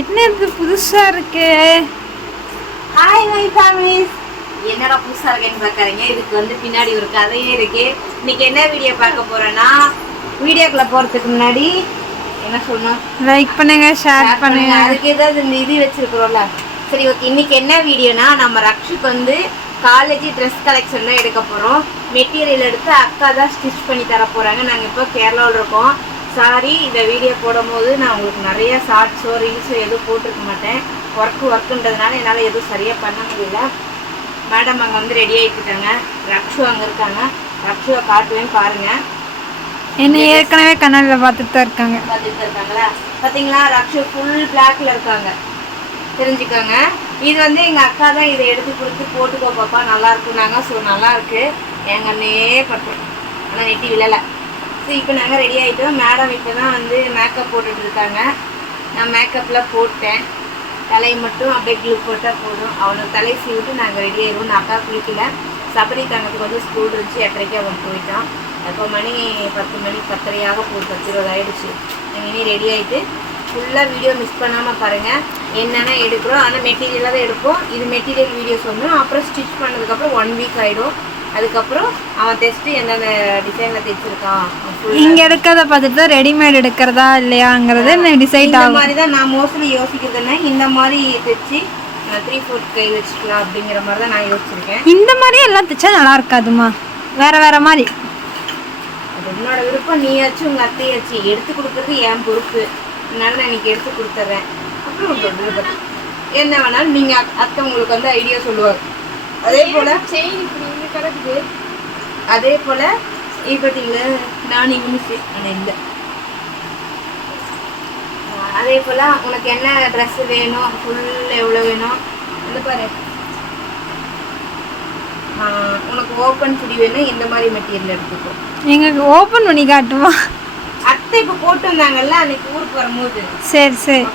என்ன புதுசா இருக்கு? ஹாய் மை ஃபேமிலிஸ், என்னடா புதுசா இருக்கேன்னு பார்க்காதீங்க. இதுக்கு வந்து பின்னாடி ஒரு கதையே இருக்கு. இன்னைக்கு என்ன வீடியோ பார்க்க போறேன்னா, வீடியோக்குள்ள போறதுக்கு முன்னாடி என்ன சொல்லணும், லைக் பண்ணுங்க, ஷேர் பண்ணுங்க. அதுக்கு ஏதாவது இந்த இது வச்சிருக்கிறோம்ல. சரி ஓகே, இன்னைக்கு என்ன வீடியோனா, நம்ம ரக்ஷுக்கு வந்து காலேஜ் ட்ரெஸ் கலெக்ஷன் தான் எடுக்க போகிறோம். மெட்டீரியல் எடுத்து அக்கா தான் ஸ்டிச் பண்ணி தர போகிறாங்க. நாங்கள் இப்போ கேரளாவில் இருக்கோம். சாரி, இந்த வீடியோ போடும்போது நான் உங்களுக்கு நிறைய ஷார்ட்ஸோ ரீல்ஸோ எதுவும் போட்டிருக்க மாட்டேன். ஒர்க்குன்றதுனால என்னால் எதுவும் சரியாக பண்ண முடியல. மேடம் அங்கே வந்து ரெடி ஆகிட்டுருக்காங்க. ரக்ஷு அங்கே இருக்காங்க. ரக்ஷுவை காட்டுவேன்னு பாருங்கள். என்ன ஏற்கனவே கண்ணாடியில் பார்த்துட்டு தான் இருக்காங்களா? பார்த்தீங்களா, ரக்ஷு ஃபுல் பிளாக்ல இருக்காங்க, தெரிஞ்சுக்கோங்க. இது வந்து எங்கள் அக்கா தான் இதை எடுத்து கொடுத்து போட்டுக்கோ பாப்பா நல்லா இருக்குனாங்க. ஸோ நல்லாயிருக்கு, எங்கள் அண்ணே பட்டுரும், ஆனால் நெட்டி விழலை. ஸோ இப்போ நாங்கள் ரெடி ஆகிட்டோம். மேடம் இப்போ தான் வந்து மேக்கப் போட்டுட்டு இருக்காங்க. நான் மேக்கப்பில் போட்டேன். தலையை மட்டும் அப்படியே க்ளூ போட்டால் போதும். அவனுக்கு தலையை சீவிட்டு நாங்கள் ரெடி ஆகிடுவோம். நான் அக்கா குளிக்கல. சபரி தங்கத்துக்கு வந்து ஸ்கூல் இருந்துச்சு, 8:30 அவன் போயிட்டான். அப்போ மணி 10 மணி 10:30 போகுது, 10:20 ஆகிடுச்சு. நாங்கள் இனி ரெடி ஆகிட்டு ஃபுல்லாக வீடியோ மிஸ் பண்ணாமல் பாருங்கள். என்னென்ன எடுக்கிறோம், ஆனால் மெட்டீரியலாக தான் எடுப்போம். இது மெட்டீரியல் வீடியோஸ் வந்துடும். அப்புறம் ஸ்டிச் பண்ணதுக்கப்புறம் 1 வீக் ஆகிடும். அதுக்கப்புறம் அவன் டெஸ்ட்டு எந்தெந்த டிசைனில் தைச்சிருக்கான். இங்கே எடுக்கிறத பார்த்துட்டு தான் ரெடிமேட் எடுக்கிறதா இல்லையாங்கிறது டிசைட் ஆகும். இந்த மாதிரி தான் நான் மோஸ்ட்லி யோசிக்கிறதுன்னா, இந்த மாதிரி தைச்சி 3/4 கை வச்சுக்கலாம் அப்படிங்கிற மாதிரி தான் நான் யோசிச்சிருக்கேன். இந்த மாதிரி எல்லாம் தைச்சா நல்லா இருக்காதுமா, வேற வேற மாதிரி. அது என்னோட விருப்பம். நீயாச்சும் உங்கள் அத்தையாச்சு எடுத்து கொடுக்குறது என் பொறுப்பு. அதனால நான் இன்னைக்கு எடுத்து கொடுத்துட்றேன். அப்புறம் உங்களோட விருப்பம் என்ன வேணாலும் நீங்கள் அத்தை உங்களுக்கு வந்து ஐடியா சொல்லுவார். அதே போல் செயின் இப்படி இங்கே கிடக்குது. அதே போல் இது பார்த்தீங்களா, நான் இங்கே ஆனால் இல்லை. அதே போல் உனக்கு என்ன ட்ரெஸ்ஸு வேணும், ஃபுல் எவ்வளோ வேணும் வந்து பாரு. உனக்கு ஓப்பன் சுடி வேணும், இந்த மாதிரி மெட்டீரியல் எடுத்துக்கோ. எங்களுக்கு ஓப்பன் பண்ணி காட்டுமா? அத்தை இப்போ போட்டு வந்தாங்கல்ல அன்னைக்கு ஊருக்கு வரும்போது. சரி சரி,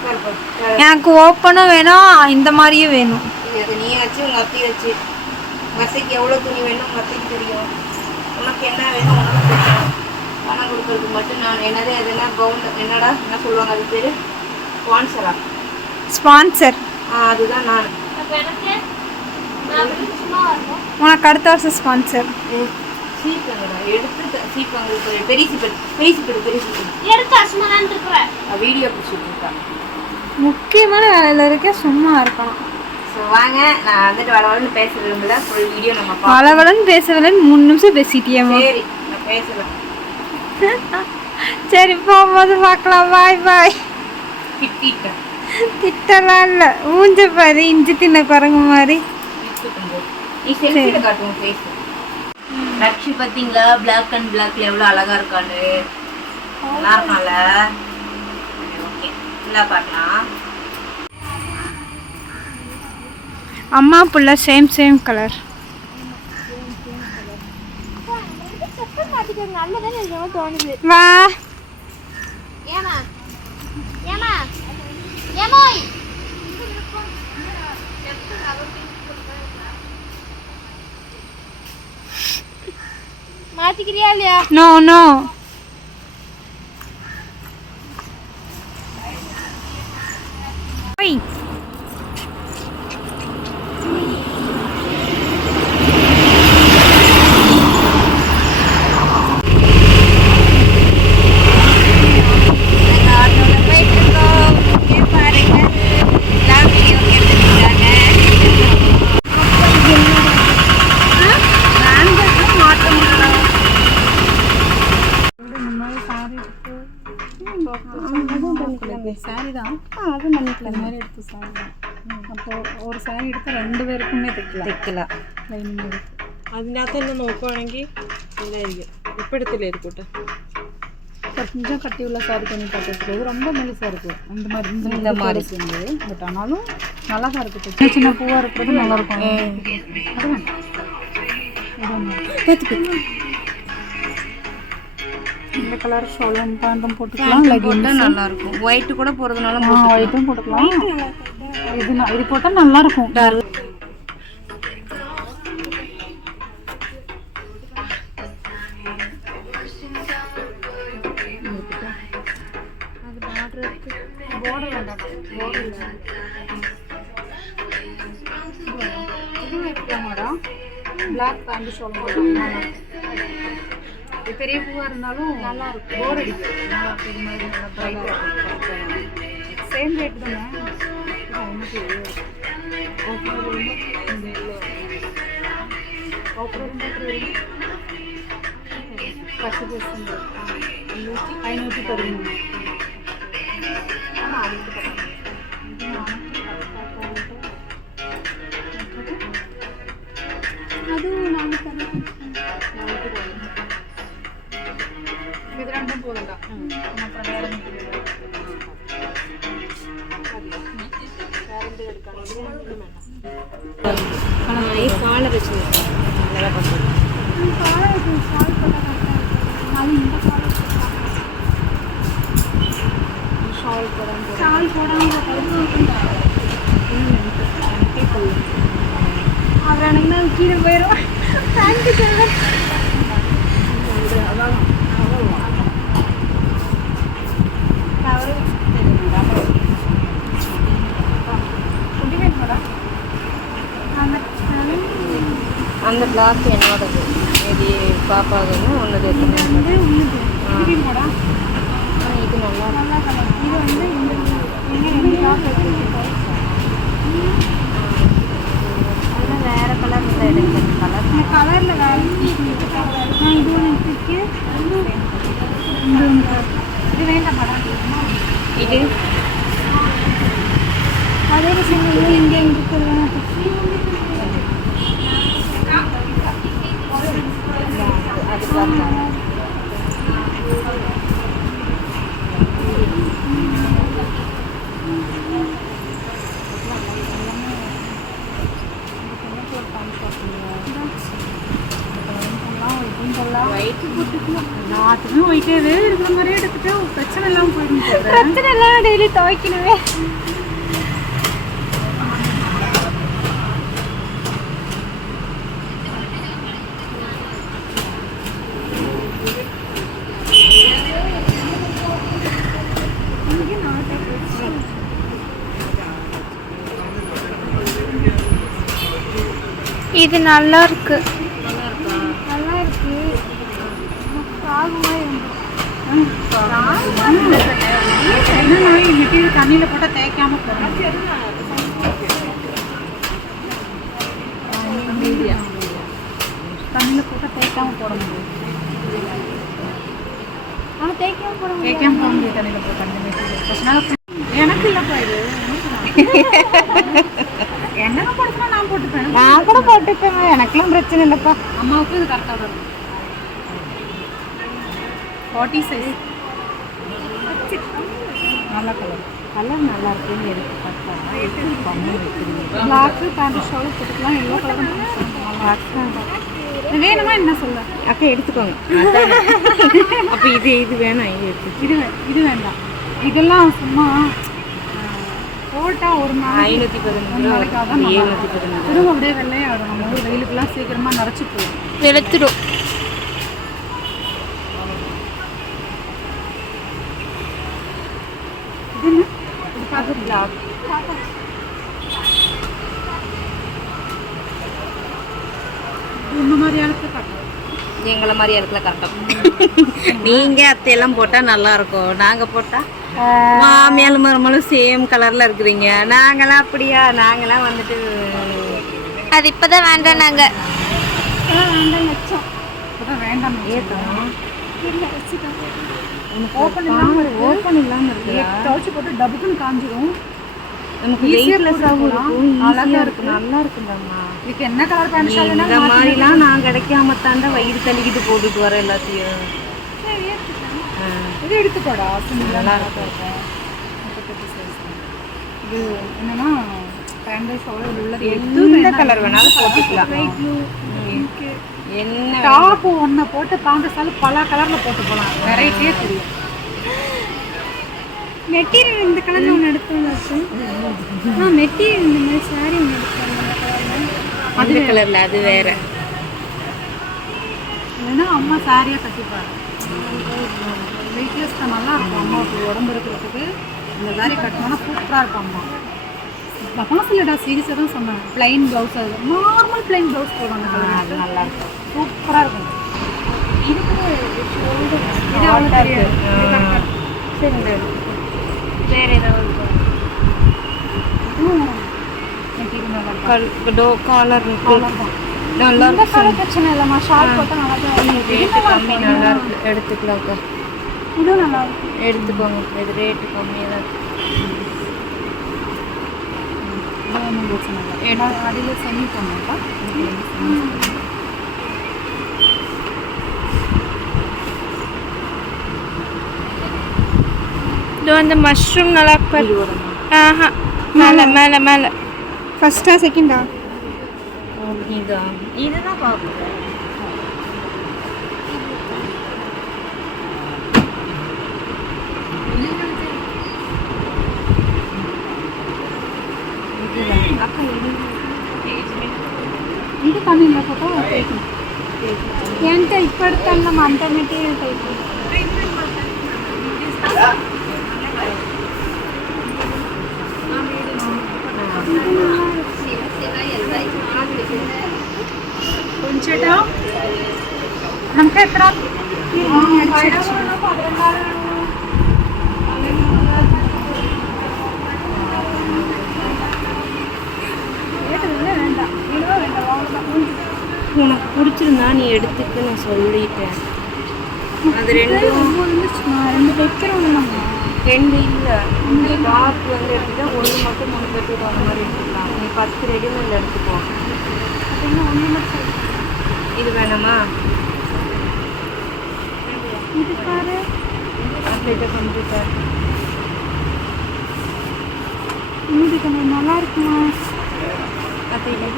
எனக்கு ஓப்பனும் வேணும், இந்த மாதிரியும் வேணும். இது நீ வச்சு உங்கள் அத்தையை வச்சு, அத்தைக்கு எவ்வளோ துணி வேணும் உங்கள் அத்தைக்கு தெரியும். உனக்கு என்ன வேணும் உனக்கு தெரியும். பணம் கொடுக்கறதுக்கு மட்டும் நான் என்னது எதுனா கவுண்ட் என்னடா என்ன சொல்லுவாங்க அது பேர், ஸ்பான்சரா? ஸ்பான்சர். அதுதான் நான். உனக்கு அடுத்த வருஷம் ஸ்பான்சர். சீப்பங்கடா எடுத்து சீப்பங்க பெரிய வீடியோ பிடிச்சிட்டு இருக்கேன். முக்கியமான வேலையில் இருக்க, சும்மா இருக்கணும். ஸோ வாங்க, நான் வந்துட்டு வளவலன்னு பேச விரும்பல. ஃபுல் வீடியோ நம்ம வளவலன்னு பேசவில்லைன்னு 3 நிமிஷம் பேசிட்டியேம்மா. சரி, நான் பேசலாம். சரி, போகும்போது பார்க்கலாம். பாய் பாய். திட்டேன் திட்டலாம் இல்லை, ஊஞ்ச பாரு, இஞ்சி தின்ன குரங்கு மாதிரி. நீ செல்ஃபியில் காட்டுவோம் ஃபேஸ். ரக்ஷி பார்த்தீங்களா, பிளாக் அண்ட் பிளாக்ல எவ்வளோ அழகா இருக்கான்னு. நல்லா இருக்கான்ல? ஓகே, ஃபுல்லாக பார்க்கலாம். அம்மா புள்ள சேம் கலர். வா. மாத்திக்கிறியா இல்லையா? No no. ஓய், சாரி தான் அதுவும் பண்ணிக்கலாம். இந்த மாதிரி எடுத்து சாரி தான். അപ്പോൾ ഒരു സാരി എടുത്ത് 2 പേർക്കുമേ தைக்கலாம். ലൈനിങ് എടുത്ത് അതിനകത്ത് തന്നെ നോക്കുവാണെങ്കിൽ ഇതായിരിക്കും. ഇപ്പം എടുത്തില്ലായിരിക്കും കേട്ടോ. கொஞ்சம் கட்டியுள்ள சாரி பண்ணி பார்த்துருக்கு. இது ரொம்ப மெலிசாக இருக்குது. இந்த மாதிரி இருந்தது. பட் ஆனாலும் நல்லா தான் இருக்குது. சின்ன சின்ன பூவாக இருக்கிறது நல்லாயிருக்கும். அதுவும் இந்த கலர் ஷாலும் பேண்ட்டும் போட்டுக்கலாம். போட்டால் நல்லா இருக்கும். ஒயிட்டு கூட போகிறதுனால ஒயிட்டும் போட்டுக்கலாம். இது போட்டால் நல்லா இருக்கும். border வேண்டாம். border இல்ல. இது வைக்கலாம் மேடம். பிளாக் பேண்ட் ஷால் இது பெரிய பூவா இருந்தாலும் நல்லா இருக்கும். போர் அடிக்கும். நல்லா இருக்கும். இது மாதிரி நல்லா பிரைட்டா இருக்கும். சேம் ரேட் தானே. ஆஃபர் பத்து பர்சன்ட் 513. அதுவும் நாங்கள் இது ரெண்டும் போதும்டா. அப்புறம் வேற காலர் வச்சு ஷால் போடாமல் அப்புறம் எனக்கு தான் கீழே போயிடும். அந்த கிளாஸ் என்னோடது. இது பாப்பாவுன்னு ஒன்று வந்து உள்ளது இது நல்லா இது வந்து ரெண்டு கிளாஸ் வேற கலர் எடுக்கிற கலர் கலரில் வேறு இது ஒன்று இருக்கு. இது வேண்டாம் மேடம். இது அதே விஷயம் இங்கே அது பார்க்கலாம். ஒயிட் போட்டுக்கலாம். எல்லாத்துக்குமே ஒயிட்டே இருக்கிற மாதிரியே எடுத்துட்டு பிரச்சனை இல்லாமல் போயிடும். பிரச்சனை எல்லாம் டெய்லி துவைக்கணுமே. இது நல்லா இருக்கு. நல்லா இருக்கு. மெட்டீரியல் தண்ணியில் போட்டால் தேய்க்காம போகணும். தண்ணியில் போட்டால் தேய்க்காம போட முடியும். தேய்க்காம போட முடியும். தண்ணியில் போட்ட மெட்டீரியல் எனக்கு இல்லைப்பா. இது என்னென்ன போட்டுனா நான் போட்டுப்பேன். நான் கூட போட்டுப்பேன். எனக்குலாம் பிரச்சனை இல்லைப்பா. அம்மாவுக்கு இது கரெக்டாக வரும். 40 சைஸ். நல்ல கலர். கலர் நல்லா இருக்குன்னு எடுத்து பார்த்தா பிளாக்கு பேண்ட் ஷாலும் போட்டுக்கலாம். எல்லோ கலரும் வேணுமா என்ன சொல்ல அக்கா எடுத்துக்கோங்க. அப்போ இது வேணாம். இது வேண்டாம். இதெல்லாம் சும்மா போட்டால் ஒரு நாள் 515 715 திரும்ப அப்படியே வெள்ளையாடும். நம்ம ஊர் வெயிலுக்குலாம் சீக்கிரமாக நரைச்சி போயிடும். வெளுத்துடும். இது என்ன? இது பார்த்து பிளாக். இந்த மாதிரி ஆளுக்கு கட்டணும். எங்களை மாதிரி இடத்துல கரெக்டாக. நீங்கள் அத்தையெல்லாம் போட்டால் நல்லா இருக்கும். நாங்கள் போட்டால் மாமியாலும் மருமகளும் சேம் கலரில் இருக்கிறீங்க. நாங்களாம் அப்படியா? நாங்களாம் வந்துட்டு அது இப்போதான் வேண்டாம். நாங்கள் வேண்டாம் லட்சம் இப்போதான் வேண்டாம். ஓப்பன் இல்லாமல் இருக்குது. துவைச்சி போட்டு டபுக்குன்னு காஞ்சிடும். நமக்கு வெயிட்லெஸ்ஸாகவும் இருக்கும். அழகாக இருக்கும். நல்லா இருக்குண்டாம்மா. இதுக்கு என்ன கலர் பேண்ட் ஷால் இந்த மாதிரிலாம் நான் கிடைக்காம தாண்டா வயிறு தள்ளிக்கிட்டு போட்டுட்டு வர எல்லாத்தையும். இது எடுத்துக்கோடா. நல்லா இருக்கும். இது என்னன்னா பேண்ட் ஷால் உள்ளது எந்த கலர் வேணாலும் போட்டுக்கலாம். என்ன டாப் ஒன்று போட்டு பேண்ட் ஷால் பல கலரில் போட்டு போகலாம். வெரைட்டியே தெரியும். மெட்டீரியல் இந்த கலரில் ஒன்று எடுத்துருந்தாச்சு. மெட்டீரியல் இந்த மாதிரி சாரி ஒன்று எடுத்துருந்தாங்க. அந்த கலரில் அது வேற. இல்லைன்னா அம்மா சாரியாக கட்டிப்பாரு. வெயிட்லெஸ் நல்லா இருக்கும். அம்மாவுக்கு உடம்பு இருக்கிறதுக்கு இந்த சாரி கட்டினோன்னா சூப்பராக இருப்பாம்மா. பக்காஸ் இல்லைடா, சீரியஸாக தான் சொன்னேன். ப்ளைன் ப்ளவுஸ், அது நார்மல் ப்ளைன் ப்ளவுஸ் போடுவாங்க. அது நல்லாயிருக்கும், சூப்பராக இருக்கும். இதுக்கு இது அவ்வளோ தெரியாது. சரி வேறு ஏதாவது இதுவும் மெட்டீரியல் நல்லா இருக்கும். காலர் அவ்வளோதான். நல்லா இந்த கலர் பிரச்சனை இல்லைம்மா, ஷார்ட் போட்டால் நல்லா தான் இருக்கும். ரேட்டு கம்மி, நல்லா இருக்கு, எடுத்துக்கலாம்க்கா. இதுவும் நல்லா இருக்கும். எடுத்துக்கோங்க, இது ரேட்டு கம்மியாக தான் இருக்கு. இது ஒன்றும் பிரச்சனை இல்லை. ஏன்னா அடியில் செமி பண்ணாக்கா இது வந்து மஷ்ரூம் நல்லா இருக்கு. ஆஹா, மேலே மேலே மேலே. ஃபர்ஸ்டா செகண்டா? இதுதான் பார்க்குறேன். இது தமிழில் போட்டால் ఏంటో ఇప్పటికన్నా అంత మెటీరియల్ టైప్ కొంచెటా നമുക്ക് എത്ര உனக்கு பிடிச்சிருந்தா நீ எடுத்துக்க, நான் சொல்லிட்டேன். அது ரெண்டும் ரெண்டு தைக்கிறோம். ரெண்டு இல்லை, டாப் வந்து எடுத்துட்டா ஒன்று மட்டும் 3 கட்டு அந்த மாதிரி எடுத்துக்கலாம். நீ 10 ரெடிமேட் எடுத்துக்கோ. இது வேணாமா? இது பாரு, அப்படியே கம்ப்ளீட்டாக இது கொஞ்சம் நல்லா இருக்குமா? அப்படியே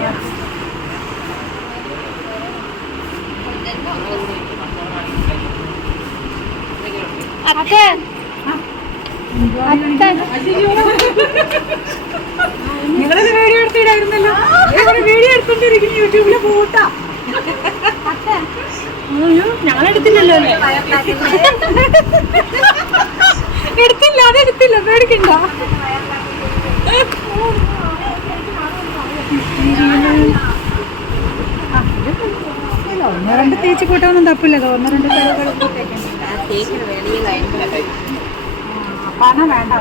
அத்தை അത്ത നിങ്ങളത് വീഡിയോ എടുത്തിടായിരുന്നല്ലോ. വീഡിയോ എടുത്തോണ്ടിരിക്കുന്നു യൂട്യൂബില് പോട്ടാ. ഞങ്ങളെടുത്തില്ലല്ലോ. എടുത്തില്ല, അതെടുത്തില്ല, പേടിക്കണ്ട. ഒന്ന് രണ്ട് തേച്ച് കൂട്ടാനൊന്നും തപ്പില്ലതോ. ഒന്ന് രണ്ട് പണം വേണ്ട.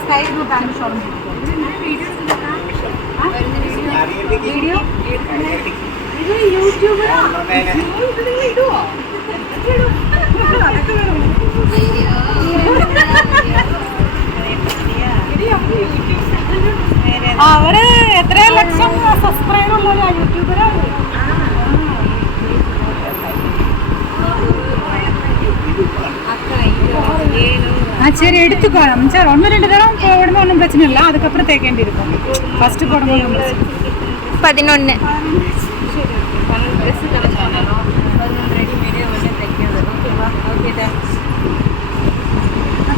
സ്കൈ ബ്ലൂ പാന്റ് ഷോളും വീഡിയോ ഇത് യൂട്യൂബ് ഇടുവോ? അതൊക്കെ വേണം. അവര് എത്രയോ ലക്ഷം സബ്സ്ക്രൈബർ ഉള്ള യൂട്യൂബറാണ്. சரி எடுத்துக்கோம். சரி 1-2 தரம் போடணும், ஒன்றும் பிரச்சனை இல்லை. அதுக்கப்புறம் தேய்க்க இருக்கும். ஃபர்ஸ்ட் போடும்போது 11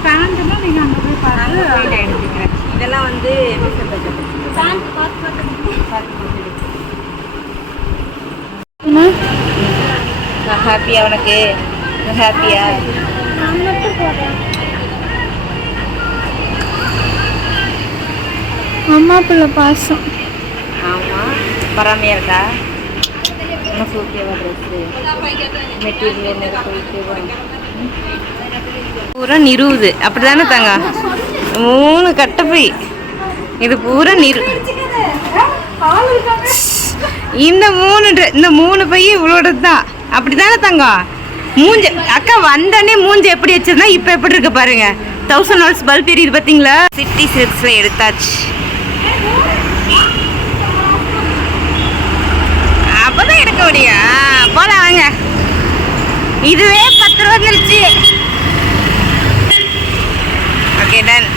பேண்ட்னா நீங்கள் அங்கே போய் பாருங்க, எடுத்துக்கிறேன். இதெல்லாம் வந்து ஹாப்பியா? உனக்கு ஹாப்பியா? அம்மா பிள்ளை பாசம். ஆமாம், பராமையாக இருக்கா? உனக்கு ஓகேவா ட்ரெஸ்ஸு? மெட்டீரியல் போயிட்டு பூரா நிறுவுது, அப்படி தானே தாங்க? 3 கட்டப்பை இது பூரா இந்த 3 பைய இவ்வளோட தான், அப்படி தானே தங்கம்? மூஞ்ச அக்கா வந்தோடனே மூஞ்ச எப்படி வச்சிருந்தா இப்போ எப்படி இருக்கு பாருங்க. 1000 வாட்ஸ் பல்ப் எரியுது பார்த்தீங்களா? சிட்டி சில்க்ஸில் எடுத்தாச்சு. அப்போதான் எடுக்க முடியும். போலாம் வாங்க. இதுவே 10 ரூபா வந்துருச்சு. Okay done.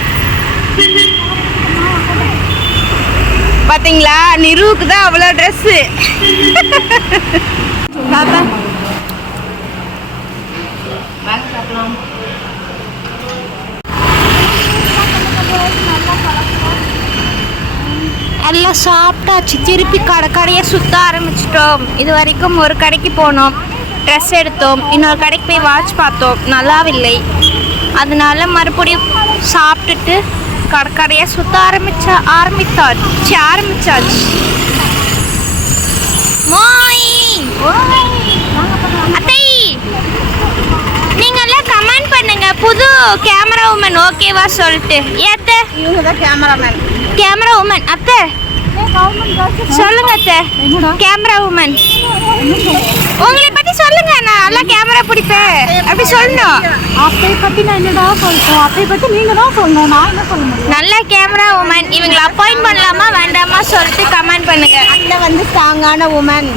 பார்த்தீங்களா, நிருவுக்கு தான் அவ்வளோ ட்ரெஸ்ஸு. பாப்பா வாங்க சாப்பிடலாம். எல்லாம் சாப்பிட்டாச்சு. திருப்பி கடையை சுற்ற ஆரம்பிச்சிட்டோம். இது வரைக்கும் ஒரு கடைக்கு போனோம், ட்ரெஸ் எடுத்தோம், இன்னொரு கடைக்கு போய் வாட்ச் பார்த்தோம், நல்லாவில்லை. அதனால மறுபடியும் சாப்பிட்டுட்டு கடையை சுற்ற ஆரம்பிச்சாச்சு. அத்தை, நீங்கெல்லாம் கமெண்ட் பண்ணுங்க புது கேமரா உமன் ஓகேவா சொல்லிட்டு. ஏத்த இவங்க தான் கேமரா உமன் அத்தை சொல்லுங்க அத்தை. கேமரா உமன் உங்களை பத்தி சொல்லுங்க. நான் நல்லா கேமரா பிடிப்பேன் அப்படி சொல்லணும். அப்பை பத்தி நான் என்னடா சொல்றேன்? அப்பை பத்தி நீங்க தான் சொல்லணும், நான் என்ன சொல்ல முடியும்? நல்ல கேமரா உமன். இவங்களை அப்பாயிண்ட் பண்ணலாமா வேண்டாமா சொல்லிட்டு கமெண்ட் பண்ணுங்க. அதுல வந்து ஸ்ட்ராங்கான உமன்.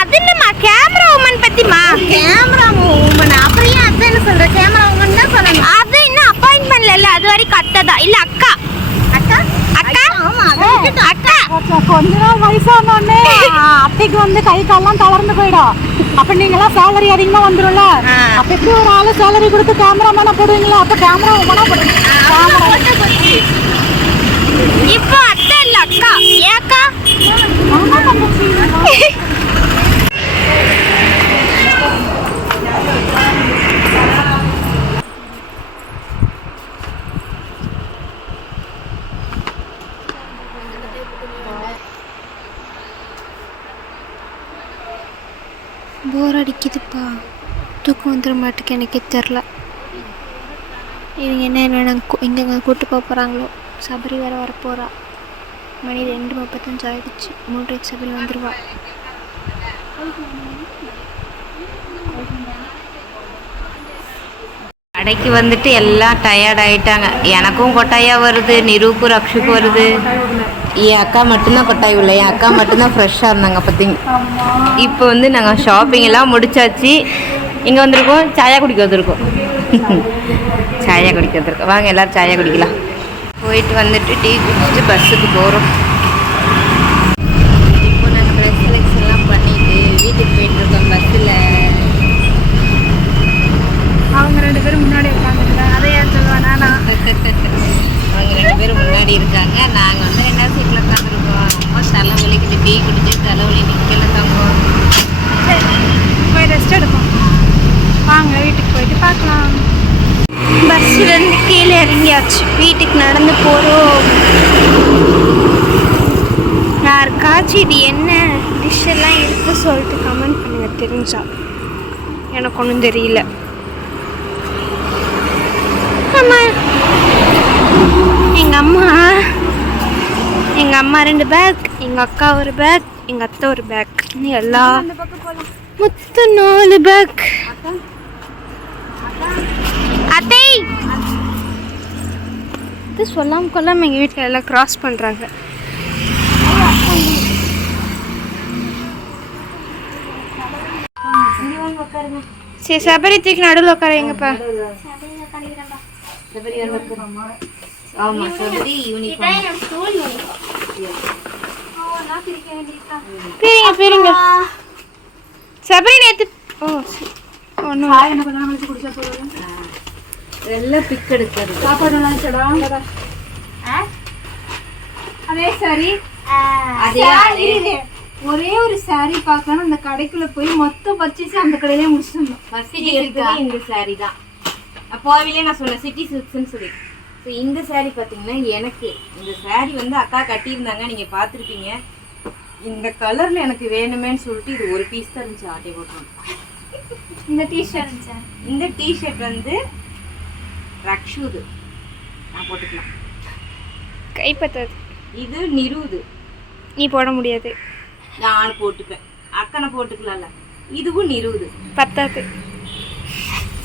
அது இல்லம்மா, camera woman Fathima. Camera woman அப்புறம் ஏன் அத்தைன்னு சொல்ற? கேமரா உமன் தான் சொல்லணும். அது இன்னும் அப்பாயிண்ட் பண்ணல, அது வரைக்கும் அத்தை தான். இல்ல அக்கா. அக்கா ஆமா அக்கா. கொஞ்ச நாள் வயசானோடனே அத்தைக்கு வந்து கை கால்லாம் தளர்ந்து போயிடும். அப்ப நீங்களாம் சேலரி அதிகமா வந்துரும்ல. அப்ப எப்படி ஒரு ஆளு சேலரி கொடுத்து கேமராமேனா போடுவீங்களா? அப்ப கேமரா உமனா போடுவீங்க. இப்போ அத்தை இல்ல அக்கா. ஏக்கா போர் அடிக்குதுப்பா. தூக்கம் வந்துட மாட்டேக்கு எனக்கே தெரில. இவங்க என்ன எங்கெங்க கூப்பிட்டு போக போகிறாங்களோ. சபரி வேறு வரப்போகிறா. மணி 2:35 ஆகிடுச்சு. 3:00 சபரி வந்துடுவா. கடைக்கு வந்துட்டு எல்லாம் டயர்ட் ஆகிட்டாங்க. எனக்கும் கொட்டாயாக வருது, நிரூக்கும் ரக்ஷுக்கும் வருது. என் அக்கா மட்டும்தான் கொட்டாய் இல்லை, என் அக்கா மட்டும்தான் ஃப்ரெஷ்ஷாக இருந்தாங்க பார்த்தீங்க. இப்போ வந்து நாங்கள் ஷாப்பிங் எல்லாம் முடிச்சாச்சு. இங்கே வந்திருக்கோம், சாயா குடிக்க வந்திருக்கோம். வாங்க எல்லோரும் சாயா குடிக்கலாம். போயிட்டு வந்துட்டு டீ குடிச்சிட்டு பஸ்ஸுக்கு போகிறோம். இப்போ நாங்கள் ட்ரெஸ் செலெக்ஷன்லாம் பண்ணிட்டு வீட்டுக்கு போயிட்டுருக்கோம் பஸ்ஸில். அவங்க 2 பேரும் முன்னாடி உட்காந்துருக்காங்க. அதை ஏன் சொல்லுவேன் நானா? அவங்க 2 பேரும் முன்னாடி இருக்காங்க, நாங்கள் வந்து 2வது சீட்டில் உட்காந்துருக்கோம். ரொம்ப தலைவலிக்குது. டீ குடிச்சு தலைவலி நிற்கல தங்கம். போய் ரெஸ்ட் எடுப்போம். வாங்க வீட்டுக்கு போயிட்டு பார்க்கலாம். பஸ்ஸிலேருந்து கீழே இறங்கியாச்சு. வீட்டுக்கு நடந்து போகிறோம். யாருக்காச்சும் இது என்ன டிஷ் எல்லாம் இருக்குது சொல்லிட்டு கமெண்ட் பண்ணுங்க தெரிஞ்சா. எனக்கு ஒன்றும் தெரியல. எங்கள் அம்மா 2 பேக், எங்கள் அக்கா ஒரு பேக், எங்கள் அத்தை ஒரு பேக், எல்லாம் மொத்தம் 4 பேக். அத்தை இது சொல்லாமல் எங்கள் வீட்டில் எல்லாம் கிராஸ் பண்ணுறாங்க. சரி சபரி தூக்கி நடுவில் உட்கார எங்கப்பா. பிரிங்க சபரி நேற்று எல்லாம் பிக் எடுக்கிறது. அதே சாரி ஒரே ஒரு சாரி பார்க்கணும். அந்த கடைக்குள்ள போய் மொத்தம் பர்ச்சேஸ் அந்த கடையிலே முடிச்சிடணும். இந்த சாரி தான் போவிலே நான் சொன்னேன், சிட்டி சில்க்ஸ்ன்னு சொல்லி. ஸோ இந்த சாரி பார்த்தீங்கன்னா எனக்கு இந்த சாரி வந்து அக்கா கட்டியிருந்தாங்க, நீங்கள் பார்த்துருப்பீங்க. இந்த கலரில் எனக்கு வேணுமேன்னு சொல்லிட்டு இது ஒரு பீஸ் தான் இருந்துச்சு, ஆட்டை போட்டோம். இந்த டிஷர்ட் வந்து ரக்ஷுது, நான் போட்டுக்கலாம். கைப்பற்றாது. இது நிருது, நீ போட முடியாது. நான் போட்டுப்பேன். அக்கனை போட்டுக்கலாம்ல. இதுவும் நிருது பத்தாது.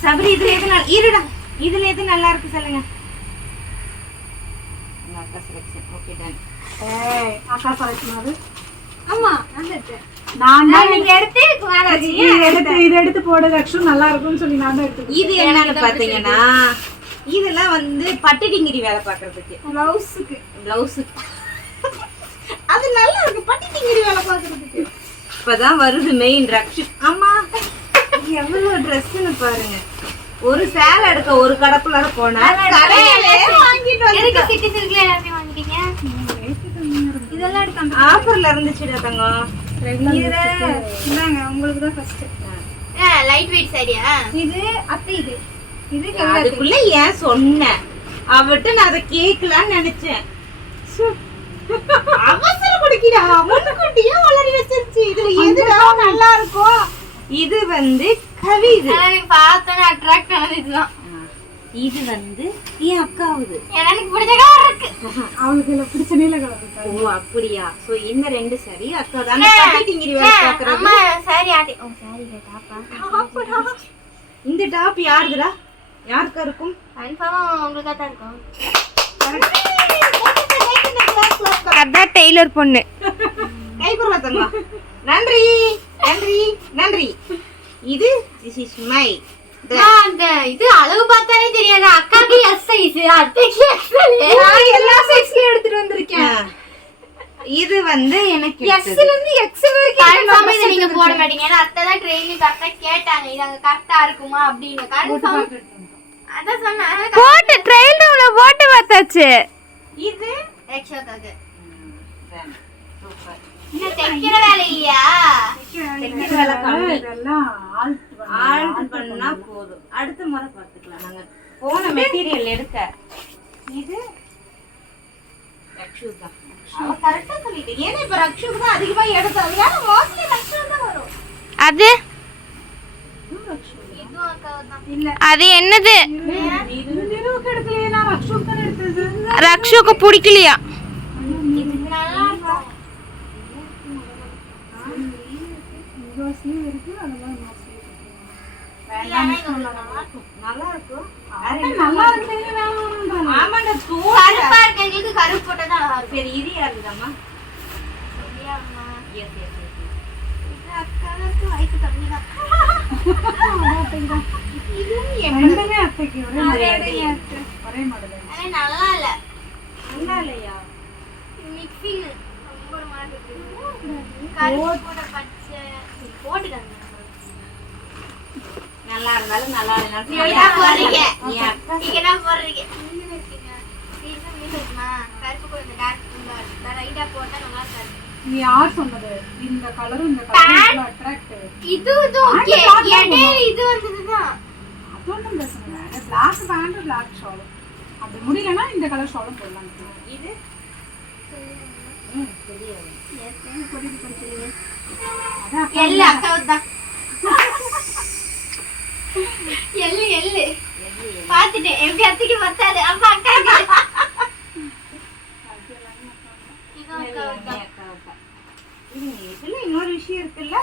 சபரி இதுல எது நல்லா இருடா, இதுல எது நல்லா இருக்கு சொல்லுங்க. அக்கா செலக்ஷன். Okay done. அக்கா செலக்ஷன் அது. ஆமா நான் தான் நீங்க எடுத்து இத எடுத்து போட ரக்ஷு நல்லா இருக்கும்னு சொல்லி நான் தான் எடுத்து. இது என்னன்னு பாத்தீங்கன்னா இதெல்லாம் வந்து பட்டு டிங்கிரி வேலை பார்க்கறதுக்கு, ப்ளவுஸுக்கு அது நல்லா இருக்கு. பட்டு டிங்கிரி வேலை பார்க்கறதுக்கு இப்பதான் வருது மெயின் ரக்ஷு. ஆமா எவ்வளவு ட்ரெஸ்ன்னு பாருங்க. ஒரு சேலை எடுக்க ஒரு கடைக்குள்ளார போனா வாங்கிட்டு வந்து. இதெல்லாம் எடுக்காம ஆஃபர்ல இருந்துச்சுடா தங்கம். இந்தாங்க உங்களுக்கு தான் ஃபர்ஸ்ட். லைட் வெயிட் சரியா? இது அத்தை இது அதுக்குள்ள ஏன் சொன்ன? அவட்ட நான் அதை கேட்கலான்னு நினைச்சேன். அவசரம் குடிக்கிறா. முன்கூட்டியே வளரி வச்சிருச்சு. இதுல எதுடா நல்லா இருக்கும்? இது வந்து கவி. இது எனக்கு பார்த்தோன்னே அட்ராக்ட் ஆனது இதுதான். இது வந்து என் அக்காவுது. எனக்கு பிடிச்ச கலர் இருக்கு. அவளுக்கு இல்ல பிடிச்ச நீல கலர். ஓ அப்படியா? சோ இந்த ரெண்டு சரி அக்கா தான கட்டிட்டீங்க வேற பாக்குறது. அம்மா சாரி ஆட்டி. ஓ சாரி டாப்பா. இந்த டாப் யாருதுடா? யாருக்கு இருக்கும்? கன்ஃபார்மா உங்களுக்கு தான் இருக்கும். அதான் டெய்லர் பொண்ணு. கை குறவா தங்கம். நன்றி நன்றி நன்றி. இது this is my அந்த இது அளவு பார்த்தாலே தெரியாது. அக்காக்கு எஸ் சைஸ், அத்தைக்கு எக்ஸ்எல். நான் எல்லா சைஸ்லயும் எடுத்துட்டு வந்திருக்கேன். இது வந்து எனக்கு எஸ்ல இருந்து எக்ஸ்எல் வரைக்கும் கன்ஃபார்மா இத நீங்க போட மாட்டீங்க. ஏன்னா அத்தை தான் ட்ரெயினிங் கரெக்ட்டா கேட்டாங்க. இது அங்க கரெக்ட்டா இருக்குமா அப்படின்னு. கன்ஃபார்ம் அத சொன்னேன். போட்டு ட்ரையல் ரூம்ல போட்டு பார்த்தாச்சு. இது எக்ஸ்ட்ராக்காக சூப்பர். இன்னும் தைக்கிற வேலை இல்லையா? தைக்கிற வேலை கம்மி. இதெல்லாம் ஆல்ட் பண்ணா போதும். அடுத்த முறை பார்த்துக்கலாம். நாங்க போன மெட்டீரியல் எடுக்க. இது ரக்ஷு தான். அவ கரெக்ட்டா சொல்லிட்டு. ஏன்னா இப்ப ரக்ஷுக்கு தான் அதிகமா எடுத்தாங்க. ஏன்னா மோஸ்ட்லி ரக்ஷு தான் வரும். அது இதுவும் அக்காவ தான். இல்ல அது என்னது? நிறுவுக்கு எடுக்கலையே, நான் ரக்ஷுக்கு தான் எடுத்தது. ரக்ஷுக்கு பிடிக்கலையா? இது நல்லா இருக்கும். ஸ்லீவ் இருக்கு, அதெல்லாம் நான் ஸ்லீவ் இல்லனா இது நல்லா இருக்கும். நல்லா இருக்கும். நல்லா இருக்குன்னு வேணும். ஆமாடா தூ. கருப்பா இருக்கவங்களுக்கு கருப்பு போட்டா தான் நல்லா இருக்கும். சரி இது யாருதாம்மா? சரியா அம்மா? Yes yes yes. இது அக்காவுக்கு வயசு கம்மி தான். ரெண்டுமே அத்தைக்கு ஒரே அதே ஒரே மாடல். ஆனா நல்லா இல்ல. நல்லா இல்லையா? மிக்ஸிங் ரொம்ப ஒரு மாதிரி இருக்கு. கருப்பு போட்ட பச்சை போட்டுட்டாங்க. நல்லா இருந்தாலும் நல்லா இல்லைனாலும் நீங்க என்ன போடுறீங்க? என் அக்கா நீங்க என்ன போடுறீங்க? நீங்க இருக்கீங்க. இது மீதுமா கருப்பு கொஞ்சம் டார்க் லைட்டா போட்டா நல்லா இருக்கும். நீ யார் சொன்னது? இந்த கலரும் இந்த கலரும் அட்ராக்ட். இது ஓகே. இடையில இது வந்ததுதான். அது ஒன்றும் பிரச்சனை இல்லை. Black pant black shawl. அப்படி முடியலன்னா இந்த கலர் ஷாலும் போடலாம். இது தெரியாது. எல்லு அக்காவுதான். எல்லு எல்லு பாத்துட்டேன். எப்படி அத்தைக்கு பத்தாது. அப்ப அக்காவுக்கு இது அக்காவுதான். இதுல இன்னொரு விஷயம் இருக்குல்ல.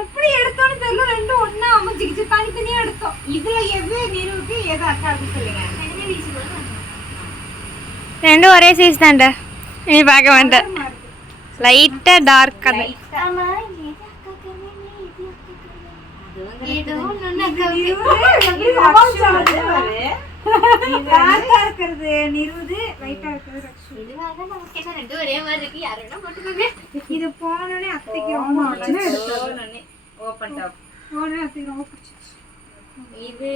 எப்படி எடுத்தோன்னு தெரியல, ரெண்டும் ஒண்ணா அமைஞ்சிக்கிச்சு. தனித்தனியா எடுத்தோம். இதுல எது நிறுவுக்கு எது அக்காவுக்கு சொல்லுங்க. ரெண்டும் ஒரே சைஸ் தான்டா. நீ பார்க்க வேண்டாம். லைட்டா டார்க் கலர். ஆமா இது அக்காவுக்கு இது அக்காவுக்கு ஏதோ ஒண்ணு அக்காவுக்கு. டார்க்கா இருக்கிறது நிறுவுது, லைட்டா இருக்கிறது ரக்ஷு. இதுவாக நமக்கு என்ன ரெண்டும் ஒரே மாதிரி இருக்கு. யாரோட போட்டுக்கோங்க. இது போனோடனே அத்தைக்கு ரொம்ப பிடிச்சிருச்சு. Open top. போனோடனே அத்தைக்கு ரொம்ப பிடிச்சிருச்சு. இது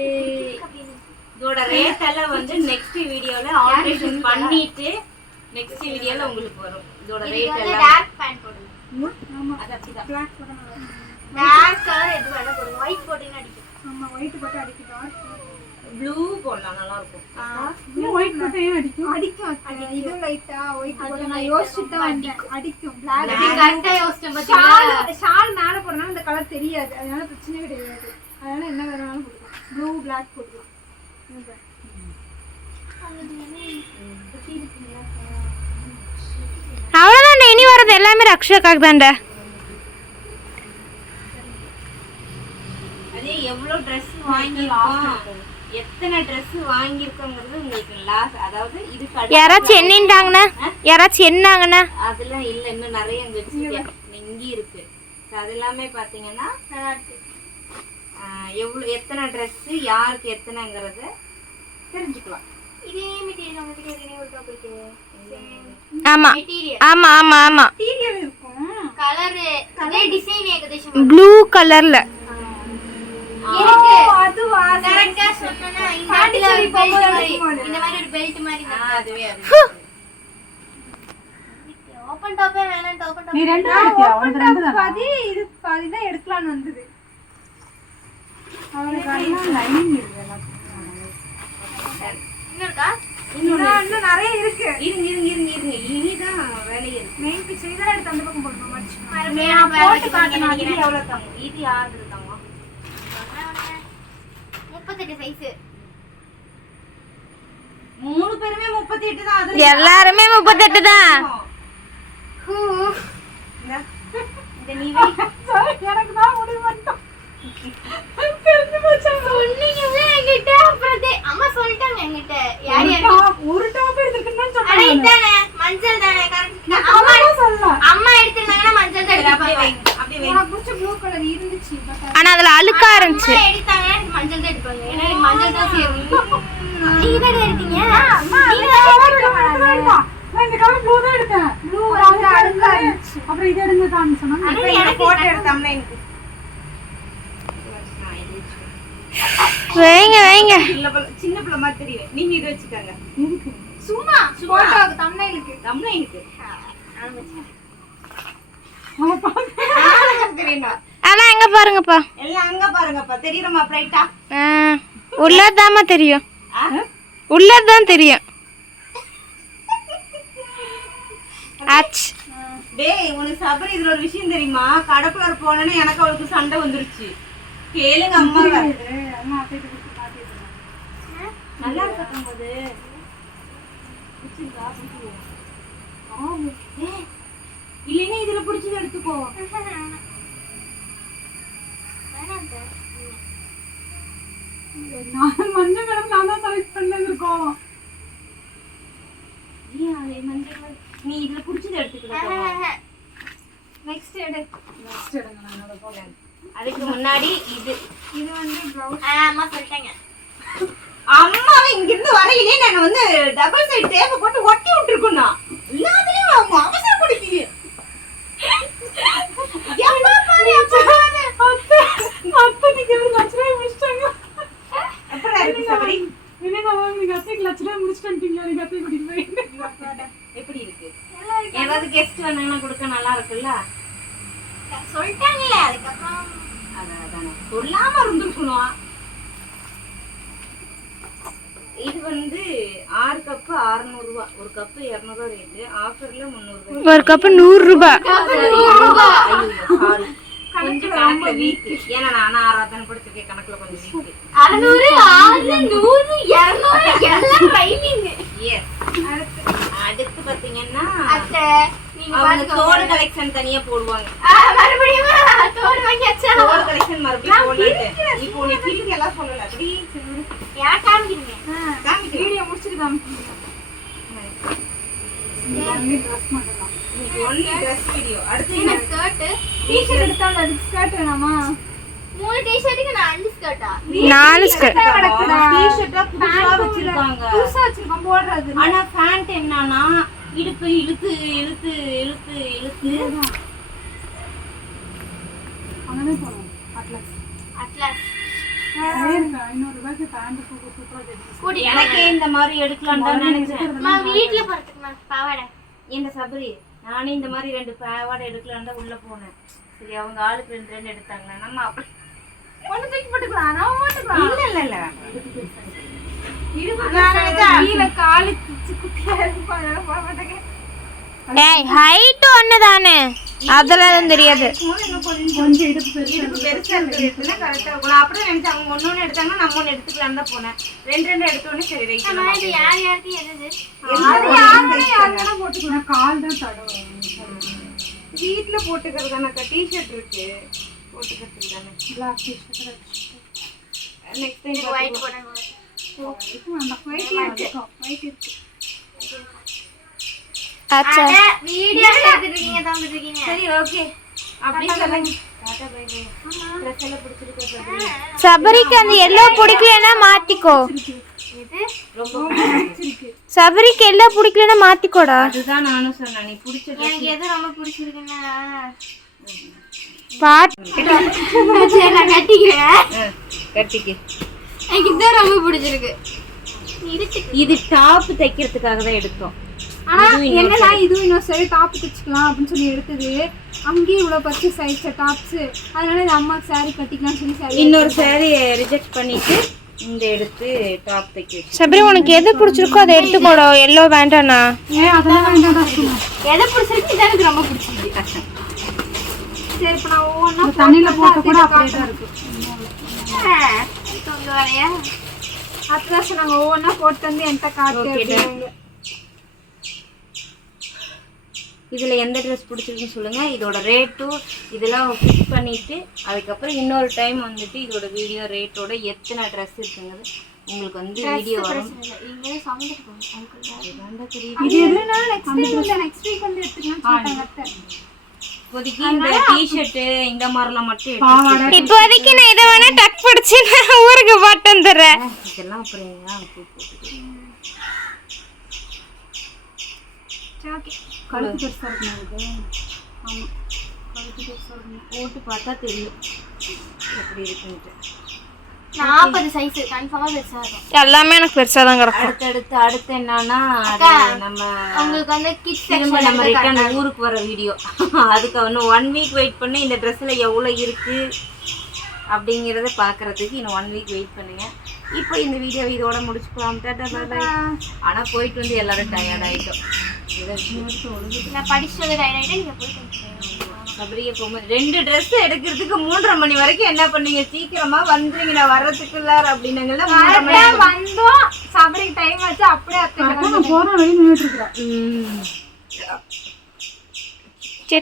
இதோட ரேட் எல்லாம் வந்து நெக்ஸ்ட் வீடியோல ஆல்ட்ரேஷன் பண்ணிட்டு நெக்ஸ்ட் வீடியோல உங்களுக்கு வரும். இதோட இது ரேட் வந்து எல்லாம் டார்க் பேண்ட் போடுங்க. ஆமா, அது அப்படிதான். பிளாக் போட நல்லா இருக்கும். டார்க் கலர் எது வேணா போடுங்க. ஒயிட் போட்டீங்கன்னா அடிக்கும். ஆமா, ஒயிட் போட்டு அடிக்கும். டார்க் ப்ளூ போடலாம், நல்லா இருக்கும். இன்னும் ஒயிட் போட்டு ஏன் அடிக்கும்? அடிக்கும். இது லைட்டா ஒயிட் போட்டு நான் யோசிச்சுட்டு தான் வந்தேன். அடிக்கும். பிளாக் இது கரெக்டா யோசிச்சேன் பாத்தீங்களா? ஷால் மேல போடுறா இந்த கலர் தெரியாது. அதனால பிரச்சனை கிடையாது. அதனால என்ன வேணாலும் போடலாம். ப்ளூ பிளாக் போடலாம். அவ்வளோதான்டா. இனி வர்றது எல்லாமே ரக்ஷாக்காக தான்டா. அதே எவ்வளவு Dress வாங்கியிருக்கோம், எத்தனை Dress வாங்கியிருக்கோங்கிறது உங்களுக்கு லாஸ். அதாவது இது யாராச்சும் என்னண்டாங்கண்ணா? யாராச்சும் என்னாங்கண்ணா? அதெல்லாம் இல்ல, இன்னும் நிறைய அங்க இங்க இருக்கு. So அது எல்லாமே பாத்தீங்கன்னா நல்லா இருக்கு. எவ்வளவு எத்தனை Dress யாருக்கு எத்தனைங்கறத தெரிஞ்சுக்கலாம். இதே மெட்டீரியல் உங்களுக்கு ஏற்கனவே ஒரு டாபிக் ஆமா மெட்டீரியல் ஆமா ஆமா ஆமா. மெட்டீரியல் இருக்கும். கலர் அதே டிசைன் ஏகதேசம் ப்ளூ கலர்ல இருக்கு. அதுவா? கரெக்ட்டா சொன்னேனா? இந்த இடத்துல ஒரு பெல்ட் மாதிரி, இந்த மாதிரி ஒரு பெல்ட் மாதிரி அதுவே அது ஓப்பன் டாப்பே வேணாம் ஓப்பன் டாப் நீ ரெண்டு தான் எடுத்தியா? உனக்கு ரெண்டு தான். பாதி இது பாதி தான் எடுக்கலாம்னு வந்தது. அவளுக்கு எல்லாம் லைனிங் இருக்கு எல்லாத்துக்கும். இன்னும் இருக்கா? இன்னும் நிறைய இருக்கு. இருங்க இனிதான் வேலையே இருக்கு. மெயின் பீஸ் இதான் எடுத்து அந்த பக்கம் போடணும் மடிச்சுக்கணும். மறுபடியும் போட்டு காட்டணும். இது எவ்வளவு தாங்க? இது யாரு தாங்க? 38 சைஸ். 3 பேருமே 38 தான். அது எல்லாருமே 38 தான். இந்த நீ வை. எனக்கு தான் முடிவு பண்ணிட்டோம். சொன்னீங்களே என்கிட்ட அப்புறம் அம்மா சொல்லிட்டாங்க என்கிட்ட. யார் யார் ஒரு டாப் எடுத்துக்கணும்னு அட சொன்னாங்க. இதானே மஞ்சள் தானே கரெக்ட். அம்மா எடுத்துட்டாங்கன்னா மஞ்சள் தான் அப்படியே எடுப்பாங்க. வைங்க. அப்படியே வைங்க. எனக்கு பிடிச்ச ப்ளூ கலர் இருந்துச்சு. பட் ஆனா அதுல அழுக்கா இருந்துச்சு. அம்மா எடுத்தாங்கன்னா எனக்கு மஞ்சள் தான் எடுப்பாங்க. ஏன்னா எனக்கு மஞ்சள் தான் சேரும். நீங்க தானே எடுத்தீங்க? நீங்க நான் இந்த கலர் ப்ளூ தான் எடுத்தேன். ப்ளூ வந்து அழுக்கா இருந்துச்சு. அப்புறம் இது எடுங்க தான் சொன்னாங்க. இப்போ இந்த போட்டோ எடுத்தோம்னா எனக்கு வைங்க சின்ன பிள்ளை மாதிரி தெரியும். நீங்க இது வச்சுக்கோங்க. சும்மா போட்டோக்கு தம்ப்நெயிலுக்கு. தம்ப்நெயிலுக்கு. தெரியுமா? அதான் எங்க பாருங்கப்பா. எல்லாம் அங்க பாருங்கப்பா. தெரியுமா பிரைட்டா? உள்ளதாமா தெரியும். உள்ளதான் தெரியும். ஆச். டேய் உனக்கு சபரி இதுல ஒரு விஷயம் தெரியுமா? கடப்புல போனேன்னு எனக்கு அவளுக்கு சண்டை வந்துருச்சு. கேளுங்க அம்மாவை. எல்லாம் அப்படியே கொடுத்து மாட்டிடுறேன். நல்லா இருக்கட்டும் போது இல்லைன்னா இதுல பிடிச்சது எடுத்துக்கோ. நான் மஞ்சள் கலர் நான் தான் செலக்ட் பண்ணிருக்கோம். நீ இதுல பிடிச்சது எடுத்துக்கோ. நெக்ஸ்ட் எடு. நெக்ஸ்ட் எடுங்க நான் என்னோட போறேன். அதுக்கு முன்னாடி இது இது வந்து ப்ளவுஸ். அம்மா சொல்லிட்டாங்க. அம்மாவை இங்கிருந்து வரையிலே நான் வந்து டபுள் சைடு டேப் போட்டு ஒட்டி விட்டுருக்கோம். நான் எல்லாத்துலயும் அவங்க அவசரப்படுத்தீங்க. அத்தைக்கு ஒரு லட்சம் முடிச்சிட்டாங்க. அப்புறம் இருக்கு சபரி. என்னங்க நீங்க அத்தைக்கு லட்சம் முடிச்சிட்டு வந்துட்டீங்களா? நீங்க அத்தை கூட்டிட்டு போய் எப்படி இருக்கு? ஏதாவது கெஸ்ட் வந்தாங்கன்னா கொடுக்க நல்லா இருக்குல்ல? சொல்லிட்டாங்கல்ல அதுக்கப்புறம் அதானே சொல்லாம இருந்திருக்கணும். இது வந்து 6 கப்பு 600 ரூபாய். ஒரு கப்பு 200 ரேட்டு. ஆஃபர்ல 300 ரூபாய். ஒரு கப்பு 100 ரூபாய். சாரி கொஞ்சம் கணக்குல வீக். ஏன்னா நான் 6 படிச்சிருக்கேன். கணக்குல கொஞ்சம் வீக். 600 600 200 எல்லாம் டைமிங். எஸ். அடுத்து பாத்தீங்கன்னா அத்தை நீங்க அவங்க தோடு கலெக்ஷன் தனியா போடுவாங்க. மறுபடியும் தோடு வாங்கியாச்சா? தோடு கலெக்ஷன் மறுபடியும் போடுறேன். இப்போ நீ பிரிக்க எல்லாம் சொல்லல. அப்படி யா காமிக்கிறீங்க. காமிக்கிறேன். வீடியோ முடிச்சிட்டு காமிக்கிறேன். ட்ரெஸ் மட்டும் இன்னைக்கு ஒன்லி Dress வீடியோ. அடுத்து என்ன ஸ்கர்ட்? டீ-ஷர்ட் எடுத்தால அதுக்கு ஸ்கர்ட் வேணாமா? 3 டீ-ஷர்ட்டுக்கு நான் 5 ஸ்கர்ட்டா? 4 ஸ்கர்ட். கிடக்குடா. டீ-ஷர்ட்டா புதுசா வச்சிருக்காங்க. புதுசா வச்சிருக்கோம் போடுறது. ஆனா பேண்ட் என்னன்னா இடுப்பு இழுத்து இழுத்து இழுத்து இழுத்து அங்கனே போறோம். அட்லஸ் அட்லஸ் 500 ரூபாய்க்கு பேண்ட் சூப்பரா தெரியும். கூடி எனக்கே இந்த மாதிரி எடுக்கலாம் தான் நினைச்சேன். அம்மா வீட்ல போறதுக்குமா பாவாடை. இந்த சபரி நானே இந்த மாதிரி 2 பாவாடை எடுக்கலாம் தான் உள்ள போனேன். சரி அவங்க ஆளுக்கு 2 எடுத்தாங்க. நம்ம அப்படி ஒண்ணு தூக்கி போட்டுக்கலாம். நான் போட்டுக்கலாம். இல்ல கீழ காலு குட்டியா இருக்கு. அதனால போட மாட்டேங்க. ஏய் ஹைட் ஒண்ணுதானே. அதெல்லாம் தெரியாது. கொஞ்சம் இடுப்பு பெருசா இடுப்பு பெருசா இருக்குதுன்னா கரெக்டா இருக்கும். நான் அப்படியே நினைச்சேன் அவங்க ஒண்ணு எடுத்தாங்கன்னா நம்ம ஒண்ணு எடுத்துக்கலாம் தான் போனேன். 2 எடுத்தோடனே சரி ரைட். அம்மா இது யார் யாருக்கு எது? யாருன்னா போட்டுக்கலாம். கால் தான் தடவை. வீட்ல போட்டுக்கிறது தானே. டீ-ஷர்ட் இருக்கு போட்டுக்கிறது தானே. Black t shirt next time white போடுங்க. ஒயிட் இருக்கு. அச்சா வீடியோ எடுத்துட்டு இருக்கீங்க தான் இருக்கீங்க. சரி ஓகே அப்படி சொல்லுங்க. Tata bye by. Dress எல்லாம் பிடிச்சிருக்கு சபரி. சபரிக்கு அந்த எல்லோ பிடிக்கலனா மாத்திக்கோ. இது ரொம்ப சபரிக்கு எல்லோ பிடிக்கலனா மாத்திக்கோடா. அதுதான் நானும் சொன்னேன். நீ பிடிச்ச எனக்கு எது ரொம்ப பிடிச்சிருக்குன்னா பாட் நான் கட்டிக்கிறேன். கட்டிக்கு. எனக்கு இது ரொம்ப பிடிச்சிருக்கு. இது டாப் தைக்கிறதுக்காக தான் எடுத்தோம். ஆனா என்னன்னா இதுவும் இன்னொரு சைடு டாப் தைச்சுக்கலாம் அப்படின்னு சொல்லி எடுத்தது. அங்கேயும் இவ்வளவு பர்ச்சேஸ் ஆயிடுச்சு டாப்ஸ். அதனால இந்த அம்மாக்கு saree கட்டிக்கலாம்னு சொல்லி saree இன்னொரு saree ரிஜெக்ட் பண்ணிட்டு இந்த எடுத்து டாப் தைக்க வச்சு. சபரி உனக்கு எது பிடிச்சிருக்கோ அதை எடுத்துக்கோடா. எல்லோ வேண்டாண்ணா. அதெல்லாம் வேண்டாம். எதை பிடிச்சிருக்கு இது எனக்கு ரொம்ப பிடிச்சிருக்கு. சரி இப்ப நான் ஒவ்வொன்றா தண்ணியில போட்டு கூட அப்படியே தான் இருக்கு. சொல்ல வரையா அத்ராசம் நாங்க ஒவ்வொன்றா போட்டு வந்து என்கிட்ட காட்டு அப்படின்னாங்க. இதுல எந்த ட்ரெஸ் பிடிச்சிருக்குன்னு சொல்லுங்க. இதோட ரேட்டும் இதெல்லாம் ஃபிக்ஸ் பண்ணிட்டு அதுக்கப்புறம் இன்னொரு டைம் வந்துட்டு இதோட வீடியோ ரேட்டோட எத்தனை ட்ரெஸ் இருக்குங்கிறது உங்களுக்கு வந்து வீடியோ வரும். இது என்னன்னா நெக்ஸ்ட் வீக் வந்து எடுத்துக்கலாம்னு சொல்லிட்டாங்க அத்தை. இப்போதைக்கு இந்த டிஷர்ட் இந்த மாதிரிலாம் மட்டும் எடுத்து இப்போதைக்கு நான் இதை வேணா டக் பிடிச்சி நான் ஊருக்கு பாட்டு வந்துடுறேன். இதெல்லாம் அப்புறம் கழுத்து பெருசா இருக்கு. ஆமா கழுத்து பெருசா இருக்கும். போட்டு பார்த்தா தெரியும் எப்படி இருக்குன்ட்டு. 40 சைஸ் கன்ஃபார்மா பெருசா இருக்கும். எல்லாமே எனக்கு பெருசா தான் கிடக்கும். அடுத்து என்னன்னா நம்ம உங்களுக்கு வந்து கிட்ஸ் திரும்ப நம்ம ரிட்டர்ன் ஊருக்கு வர வீடியோ. அதுக்கு வந்து 1 வீக் வெயிட் பண்ணி இந்த ட்ரெஸ்ல எவ்வளோ இருக்கு அப்படிங்கிறத பார்க்கறதுக்கு இன்னும் 1 வீக் வெயிட் பண்ணுங்க. இப்போ இந்த வீடியோ இதோட முடிச்சுக்கலாம். ஆனா போயிட்டு வந்து எல்லாரும் டயர்ட் ஆயிட்டோம். நான் படிச்சது டயர்ட் ஆயிட்டேன். நீங்க போயிட்டு சபரியை போகும்போது 2 ட்ரெஸ் எடுக்கிறதுக்கு 3:30 மணி வரைக்கும் என்ன பண்ணீங்க? சீக்கிரமா வந்துருங்க நான் வர்றதுக்குள்ள அப்படின்னாங்கல்ல. வந்தோம் சபரிக்கு டைம் ஆச்சு. அப்படியே அத்தை போற வழி நின்னுட்டு இருக்கா.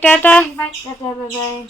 டாடா. பாய்.